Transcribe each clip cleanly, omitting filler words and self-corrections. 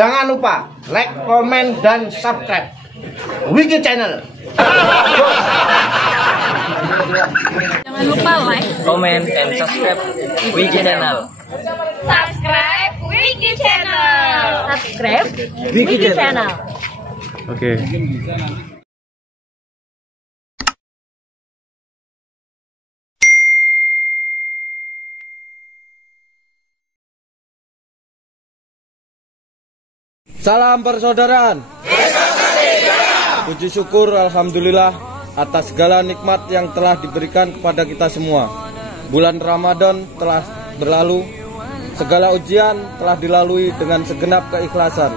Jangan lupa like, komen, dan subscribe Wiki Channel. Jangan lupa like, comment, and subscribe Wiki Channel. subscribe Wiki Channel. Subscribe Wiki Channel. Oke. Salam persaudaraan. Puji syukur alhamdulillah atas segala nikmat yang telah diberikan kepada kita semua. Bulan Ramadan telah berlalu, segala ujian telah dilalui dengan segenap keikhlasan.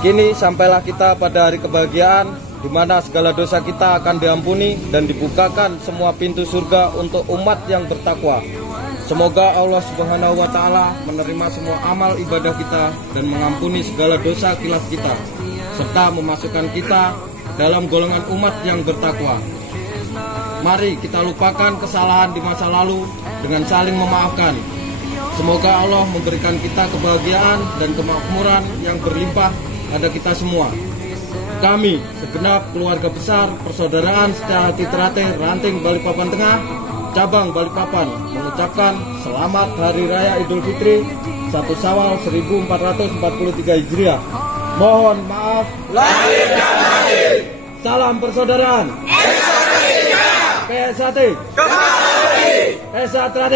Kini sampailah kita pada hari kebahagiaan di mana segala dosa kita akan diampuni dan dibukakan semua pintu surga untuk umat yang bertakwa. Semoga Allah Subhanahu wa Ta'ala menerima semua amal ibadah kita dan mengampuni segala dosa khilaf kita, serta memasukkan kita dalam golongan umat yang bertakwa. Mari kita lupakan kesalahan di masa lalu dengan saling memaafkan. Semoga Allah memberikan kita kebahagiaan dan kemakmuran yang berlimpah pada kita semua. Kami, segenap keluarga besar Persaudaraan Setia Hati Teratai Ranting Balikpapan Tengah, Cabang Balikpapan, mengucapkan selamat Hari Raya Idul Fitri 1 Syawal 1443 Hijriah. Mohon maaf lahir dan batin. Salam persaudaraan. PSHT. PSHT.